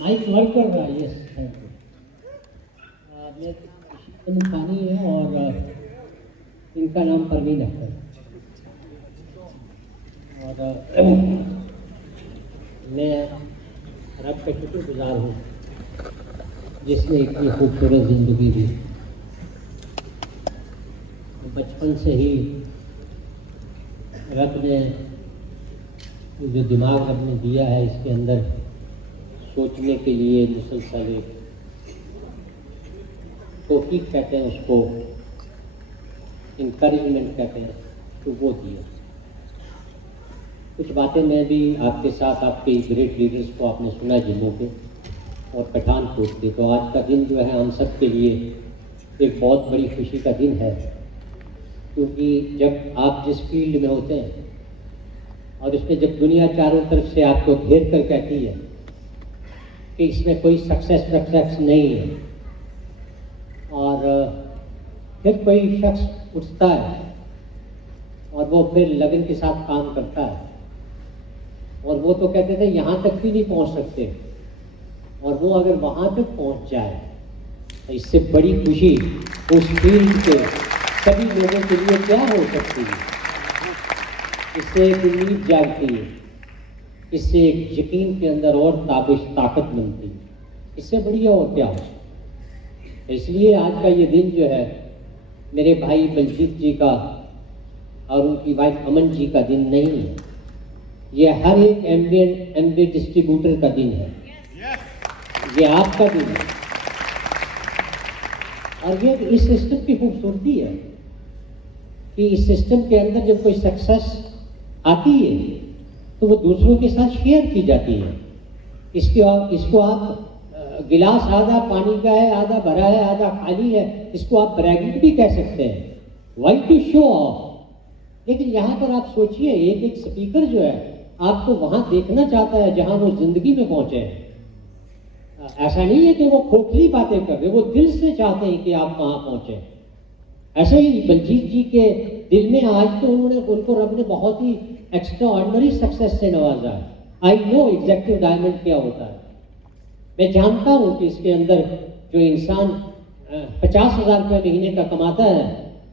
Mic work कर रहा है, यस थैंक यू। ये खानी है और इनका नाम परवीन अख्तर और मैं रब का शुक्रगुजार हूँ जिसने इतनी खूबसूरत ज़िंदगी दी। बचपन से ही रब ने जो दिमाग रब ने दिया है इसके अंदर सोचने के लिए मुसलसल तौफीक कहते हैं उसको, इंकरेजमेंट कहते हैं, तो वो दिया। कुछ बातें मैं भी आपके साथ आपके ग्रेट लीडर्स को आपने सुना जिन्हों के और पठानकोट के, तो आज का दिन जो है हम सब के लिए एक बहुत बड़ी खुशी का दिन है, क्योंकि जब आप जिस फील्ड में होते हैं और उसमें जब दुनिया चारों तरफ से आपको घेर कर कहती है कि इसमें कोई सक्सेस नहीं है और फिर कोई शख्स उठता है और वो फिर लगन के साथ काम करता है और वो तो कहते थे यहाँ तक भी नहीं पहुँच सकते और वो अगर वहाँ तक पहुँच जाए तो इससे बड़ी खुशी उस फील्ड के सभी लोगों के लिए क्या हो सकती है। इससे एक उम्मीद जागती है, इससे एक यकीन के अंदर और ताकत बनती है, इससे बढ़िया और क्या हो। इसलिए आज का ये दिन जो है मेरे भाई बलजीत जी का और उनकी वाइफ अमन जी का दिन नहीं है, ये हर एक एमबीए डिस्ट्रीब्यूटर का दिन है, ये आपका दिन है। और ये इस सिस्टम की खूबसूरती है कि इस सिस्टम के अंदर जब कोई सक्सेस आती है तो वो दूसरों के साथ शेयर की जाती है। इसको आप गिलास आधा पानी का है, आधा भरा है, आधा खाली है, इसको आप ब्रैगिंग भी कह सकते हैं, वाई टू शो ऑफ। लेकिन यहाँ पर आप सोचिए, एक स्पीकर जो है आपको वहाँ देखना चाहता है जहाँ वो जिंदगी में पहुँचे हैं। ऐसा नहीं है कि वो खोखली बातें कर रहे, वो दिल से चाहते हैं कि आप वहाँ पहुँचे। ऐसे ही बलजीत जी के दिल में आज तो उनको रब ने बहुत ही एक्स्ट्रा ऑर्डिनरी सक्सेस से नवाजा है। आई नो एग्जेक्टिव डायमंड क्या होता है, मैं जानता हूँ कि इसके अंदर जो इंसान 50,000 रुपये महीने का कमाता है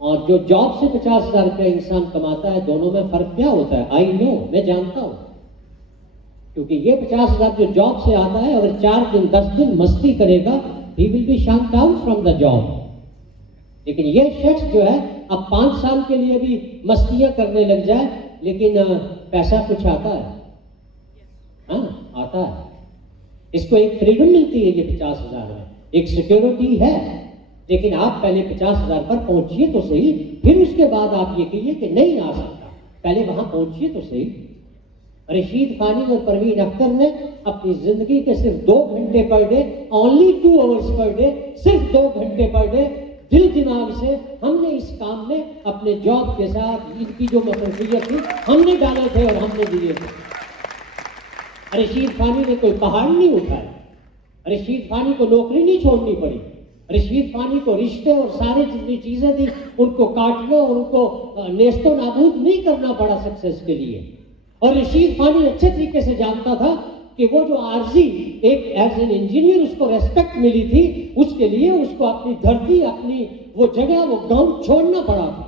और जो जॉब से 50,000 रुपये इंसान कमाता है, दोनों में फ़र्क क्या होता है। आई नो, मैं जानता हूँ, क्योंकि ये 50,000 जो जॉब से आता है अगर 4 दिन 10 दिन मस्ती करेगा, ही विल बी शांत आउट फ्रॉम द जॉब। लेकिन ये शख्स जो है अब 5 साल के लिए भी मस्तियाँ करने लग जाए, लेकिन पैसा कुछ आता है, हाँ आता है, इसको एक फ्रीडम मिलती है। ये 50,000 में एक सिक्योरिटी है, लेकिन आप पहले 50,000 पर पहुंचिए तो सही, फिर उसके बाद आप ये कहिए कि नहीं आ सकता, पहले वहां पहुंचिए तो सही। रशीद खानी और परवीन अख्तर ने अपनी जिंदगी के सिर्फ 2 घंटे per day, only 2 hours per day, सिर्फ 2 घंटे पर डे दिल दिमाग से हमने इस काम में अपने जॉब के साथ इनकी जो मसरूफियत थी हमने डाले थे और हमने दिए थे। रशीद खानी ने कोई पहाड़ नहीं उठाया, रशीद खानी को नौकरी नहीं छोड़नी पड़ी, रशीद खानी को रिश्ते और सारी जितनी चीजें थी उनको काटना और उनको नेस्तो नाबूद नहीं करना पड़ा सक्सेस के लिए। और रशीद खानी अच्छे तरीके से जानता था कि वो जो आरजी एक एज एन इंजीनियर उसको रेस्पेक्ट मिली थी, उसके लिए उसको अपनी धरती, अपनी वो जगह, वो गांव छोड़ना पड़ा था,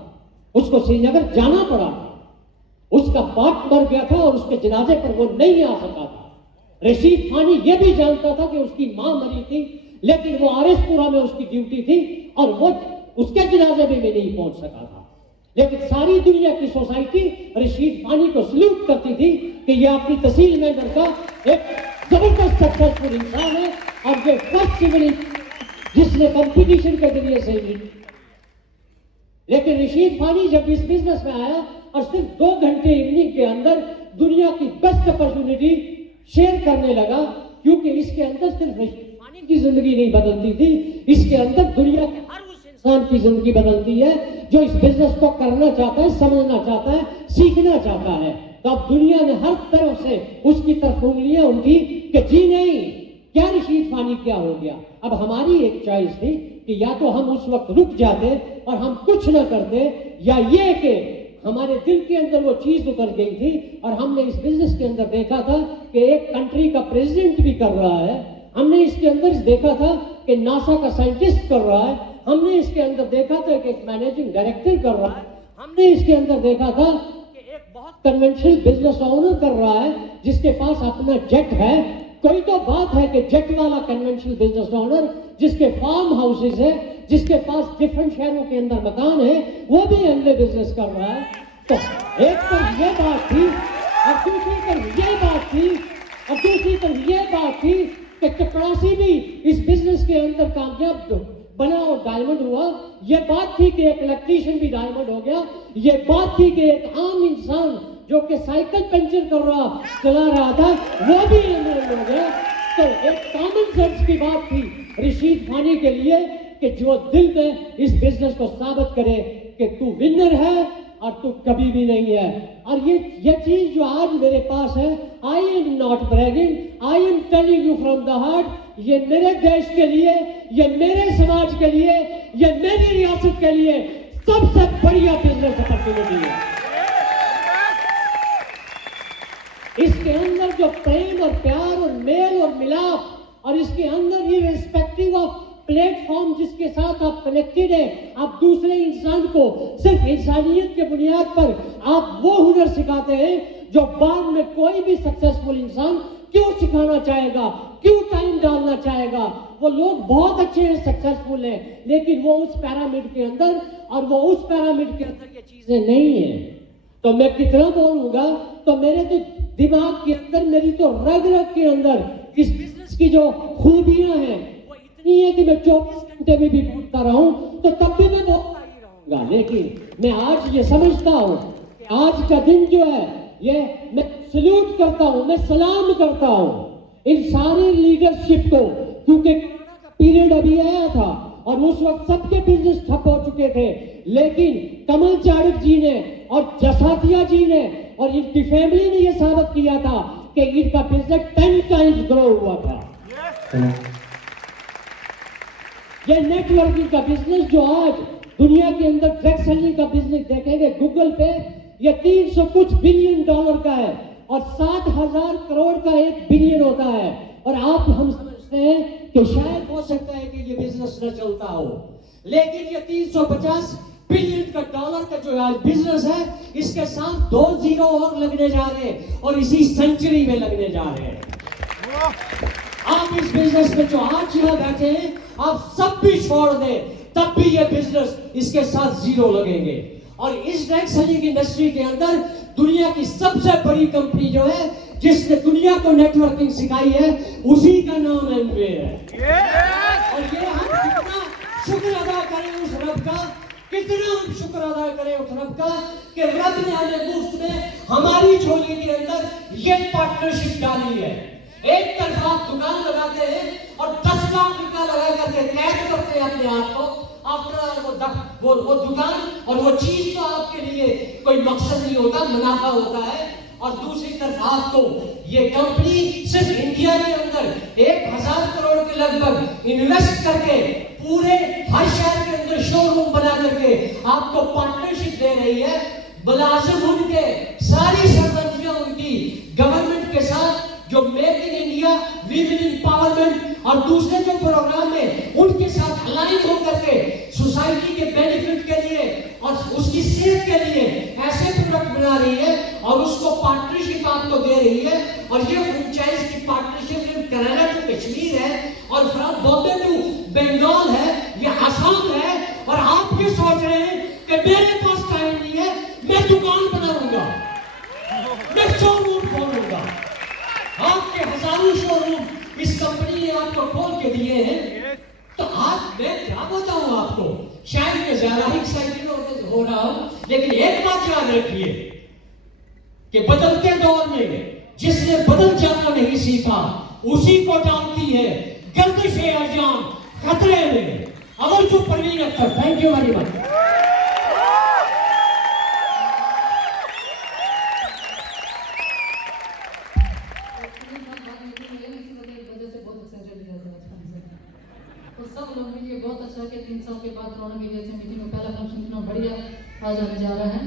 उसको श्रीनगर जाना पड़ा था। उसका बाप मर गया था और उसके जनाजे पर वो नहीं आ सका था। रशीद खानी ये भी जानता था कि उसकी मां मरी थी, लेकिन वो आरएसपुरा में उसकी ड्यूटी थी और वो उसके जनाजे में नहीं पहुंच सका था। लेकिन सारी दुनिया की सोसाइटी रशीद खानी को सल्यूट करती थी कि ये अपनी तहसील में लड़का एक जबरदस्त सक्सेसफुल इंसान है, और ये फर्स्ट सिविल जिसने कंपटीशन के जरिए से ही। लेकिन रशीद फानी जब इस बिजनेस में आया और सिर्फ 2 घंटे इवनिंग के अंदर दुनिया की बेस्ट अपॉर्चुनिटी शेयर करने लगा, क्योंकि इसके अंदर सिर्फ रशीद फानी की जिंदगी नहीं बदलती थी, इसके अंदर दुनिया के हर उस इंसान की जिंदगी बदलती है जो इस बिजनेस को करना चाहता है, समझना चाहता है, सीखना चाहता है। तो अब दुनिया ने हर तरफ से उसकी तरफ उंगलियां उठी कि जी नहीं, क्या रशीद फानी क्या हो गया। अब हमारी एक चॉइस थी कि या तो हम उस वक्त रुक जाते और हम कुछ ना करते, या ये कि हमारे दिल के अंदर वो चीज उतर गई थी और हमने इस बिजनेस के अंदर देखा था कि एक कंट्री का प्रेसिडेंट भी कर रहा है, हमने इसके अंदर देखा था कि नासा का साइंटिस्ट कर रहा है, हमने इसके अंदर देखा था कि एक मैनेजिंग डायरेक्टर कर रहा है, हमने इसके अंदर देखा था कि एक बहुत कन्वेंशनल बिजनेस ओनर कर रहा है जिसके पास अपना जेट है। कोई तो बात है कि जेट वाला कन्वेंशनल बिजनेस ओनर जिसके फार्म हाउसेस है, जिसके पास डिफरेंट शहरों के अंदर मकान है, वो भी एमले बिजनेस कर रहा है। तो एक तरफ ये बात थी और दूसरी तरफ ये बात थी और दूसरी तरफ ये बात थी कि चपरासी भी इस बिजनेस के अंदर कामयाब बना और डायमंड हुआ। ये बात थी कि एक इलेक्ट्रीशियन भी डायमंड हो गया। ये बात थी कि एक आम इंसान जो कि साइकिल पंचर चला रहा था वो भी डायमंड हो गया। तो एक कॉमन सेंस की बात थी रशीद फानी के लिए कि जो दिल में इस बिजनेस को साबित करे कि तू विनर है और तू कभी भी नहीं है। और ये चीज जो आज मेरे पास है, I am not bragging, I am telling you from the heart, ये मेरे देश के लिए, ये मेरे समाज के लिए, ये मेरी रियासत के लिए सबसे बढ़िया बिजनेस अपॉर्चुनिटी है। इसके अंदर जो प्रेम और प्यार और मेल और मिलाप और इसके अंदर इररिस्पेक्टिव ऑफ प्लेटफॉर्म जिसके साथ आप कनेक्टेड है, आप दूसरे इंसान को सिर्फ इंसानियत के बुनियाद पर आप वो हुनर सिखाते हैं जो बाद में कोई भी सक्सेसफुल इंसान क्यों सिखाना चाहेगा, क्यों टाइम डालना चाहेगा। वो लोग बहुत अच्छे हैं, सक्सेसफुल हैं, लेकिन वो उस पैरामिड के अंदर और वो उस पैरामिड के अंदर ये चीजें नहीं है। तो मैं कितना बोलूंगा, तो मेरे तो दिमाग के अंदर, मेरी तो रग रग के अंदर इस बिजनेस की जो खूबियां हैं वो इतनी है कि मैं 24 घंटे में भी बोलता रहूं तो तब भी मैं बोलता ही रहूंगा। लेकिन मैं आज ये समझता हूं कि आज का दिन जो है ये मैं सल्यूट करता हूं, मैं सलाम करता हूं इन सारे लीडरशिप को, क्योंकि कोरोना का पीरियड अभी आया था और उस वक्त सबके बिजनेस ठप हो चुके थे, लेकिन कमल चाणक्य जी ने और जसातिया जी ने और इनकी फैमिली ने यह साबित किया था कि इनका बिजनेस 10 टाइम्स ग्रो हुआ था। ये नेटवर्किंग का बिजनेस जो आज दुनिया के अंदर ड्रग सेलिंग का बिजनेस देखेंगे गूगल पे, ये 300 कुछ बिलियन डॉलर का है और 7,000 करोड़ का 1 बिलियन होता है। और हम समझते हैं कि शायद हो सकता है कि ये बिजनेस न चलता हो, लेकिन ये 350 बिलियन का डॉलर का जो आज बिजनेस है, इसके साथ 2 जीरो और लगने जा रहे हैं और इसी सेंचुरी में लगने जा रहे हैं। आप इस बिजनेस में जो आज यहां बैठे हैं, आप सब भी छोड़ दें, तब भी ये बिजनेस इसके साथ जीरो लगेंगे। और इस ड्रग सेलिंग इंडस्ट्री के अंदर दुनिया की सबसे बड़ी कंपनी जो है जिसने दुनिया को नेटवर्किंग सिखाई है, उसी का नाम एमवे है। और ये हम कितना शुक्र अदा करें उस रब का, कितना हम शुक्र अदा करें उस रब का कि रब ने हमें मुफ्त में हमारी झोली के अंदर ये पार्टनरशिप डाली है। एक तरफ आप दुकान लगाते हैं और 10 लाख रुपया लगा करके कैद करते हैं अपने आप को, आफ्टर वो दुकान और वो चीज तो आपके लिए कोई मकसद नहीं होता, मुनाफा होता है। और दूसरी तरफ आपको ये कंपनी सिर्फ इंडिया के अंदर 1,000 करोड़ के लगभग इन्वेस्ट करके पूरे हर शहर के अंदर शोरूम बना करके आपको पार्टनरशिप दे रही है। मुलाजिम उनके सारी सरगर्मियां उनकी गवर्नमेंट के साथ, जो make in India, women empowerment और दूसरे जो प्रोग्राम है उनके साथ अलाइन होकर के सोसाइटी के बेनिफिट के लिए और उसकी सेहत के लिए ऐसे प्रोडक्ट बना रही है और उसको पार्टनरशिप आपको दे रही है। और ये फ्रेंचाइज की पार्टनरशिप सिर्फ कनाडा टू कश्मीर है और फ्रॉम बॉम्बे टू बंगाल है, ये आसाम है। और आप ये सोच रहे हैं कि मेरे पास टाइम नहीं है, मैं दुकान बनाऊंगा, मैं शोरूम खोलूंगा। आपके हजारों शोरूम इस कंपनी ने आपको खोल लिए हैं। तो आज मैं क्या बताऊं आपको, शायद मैं ज्यादा ही एक्साइटेड हो रहा हूं, लेकिन एक बात याद रखिए कि बदलते दौर में जिसने बदल जाना नहीं सीखा उसी को डालती है गर्दिशे अजाम खतरे में। अमर जो Parveen Akhtar, thank you very much. तो सब लोग मिलिए बहुत अच्छा कि 3 साल के बाद कोरोना की वजह से मीटिंग में पहला फंक्शन इतना बढ़िया आज होने जा रहा है।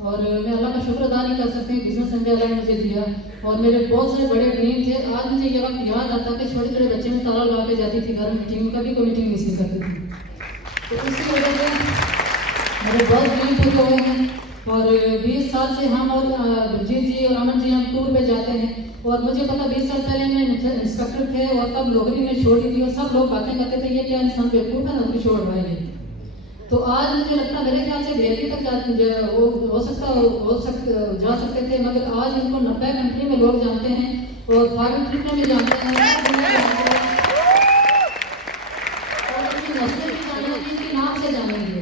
और मैं अल्लाह का शुक्र अदा नहीं कर सकती, बिजनेस संजय अल्लाह ने मुझे दिया। और मेरे बहुत सारे बड़े ड्रीम थे। आज मुझे ये वक्त याद आता कि छोटे छोटे बच्चे में ताला लगा के जाती थी घर में, मीटिंग में कभी कोई मीटिंग मिस नहीं करती थी। तो इसी वजह से मेरे बहुत ड्रीम पूरे हुए हैं। और 20 साल से हम और ब्रजेश जी और अमन जी हम टूर पे जाते हैं। और मुझे पता 20 साल पहले मैं इंस्पेक्टर थे और तब नौकरी में छोड़ दी थी और सब लोग बातें करते थे ये क्या इंसान बेवकूफ है नौकरी छोड़ पाएंगे। तो आज मुझे लगता है मेरे ख्याल से दिल्ली तक जा सकते थे, मगर आज इनको 90 कंट्री में लोग जानते हैं और फॉरेन ट्रिप में भी जानते हैं और इनकी नस्लें भी जानेंगे, इनके नाम से जानेंगे।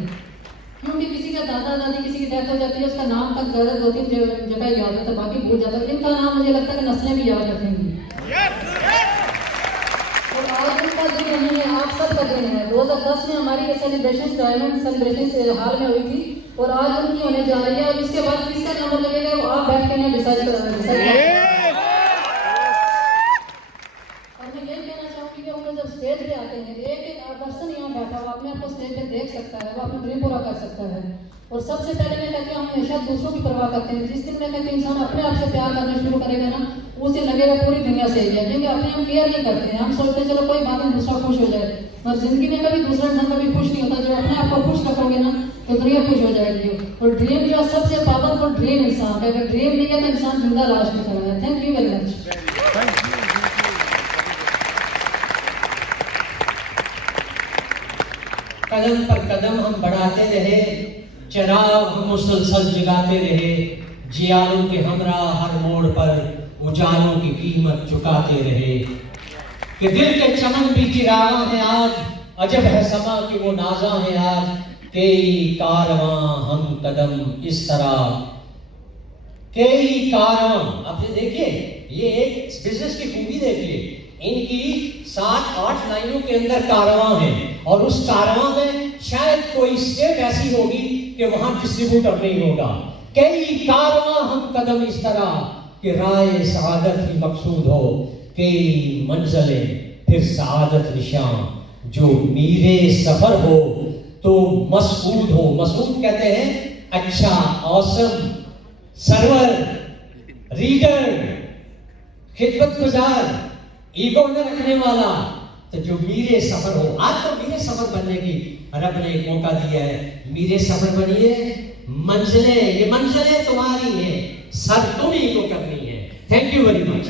क्योंकि किसी का दादा दादी किसी की डेथ हो जाती है उसका नाम तक ज़्यादा 2-3 जगह याद रहता है, बाकी भूल जाता है। इनका नाम मुझे लगता है कि नस्लें भी याद रखेंगी। और आज इनका दिन नहीं है, आप सब का दिन है। 2010 में हमारी ये सेलिब्रेशन डायमंड सेलिब्रेशन हाल में हुई थी और आज उनकी होने जा रही है। और इसके बाद किसका नंबर लगेगा वो आप बैठ के डिसाइड कर। और मैं ये कहना चाहूँगी कि वो जब स्टेज पे आते हैं एक पर्सन यहाँ बैठा हुआ अपने आप को स्टेज पे देख सकता है, वो अपना ड्रीम पूरा कर सकता है। और सबसे पहले मैं कहती हूँ हम हमेशा दूसरों की परवाह करते हैं। जिस दिन मैं कहती हूँ इंसान अपने आप से प्यार करना शुरू करेगा ना उस दिन लगेगा पूरी दुनिया से ही है। क्योंकि अपने हम केयर नहीं करते हैं, हम सोचते हैं चलो कोई बात नहीं दूसरा खुश हो जाए। और जिंदगी में कभी दूसरा इंसान कभी खुश नहीं होता। जब अपने आप को खुश रखोगे ना तो दुनिया खुश हो जाएगी। और ड्रीम जो सबसे पावरफुल ड्रीम इंसान है, अगर ड्रीम नहीं है तो इंसान जिंदा लाश में चला जाए। Thank you very much. कदम पर कदम हम बढ़ाते रहे, चराग हम मुसलसल जगाते रहे, जियालों के हमरा हर मोड़ पर उजालों की कीमत चुकाते रहे। कि दिल के चमन भी चिरागा है आज, अजब है समा कि वो नाजा है आज। कई कारवां हम कदम इस तरह, कई कारवां। आपने देखिए ये एक बिजनेस की खूबी देखिए, इनकी 7-8 लाइनों के अंदर कारवां है और उस कारवां में शायद कोई स्टेट ऐसी होगी कि वहां डिस्ट्रीब्यूटर नहीं होगा। कई कारवां हम कदम इस तरह कि राय सआदत ही मकसूद हो, कई मंजिलें फिर सआदत निशान। जो मीरे सफर हो तो मसऊद हो। मसऊद कहते हैं अच्छा, औसम, सरवर, रीडर, खिदमत गुजार, ईगो न रखने वाला। तो जो मीरे सफर हो, आज तो मीरे सफर बनने की रब ने एक मौका दिया है। मीरे सफर बनिए, मंजिलें ये मंजिलें तुम्हारी हैं, सर तुम ही को करनी है। Thank you very much.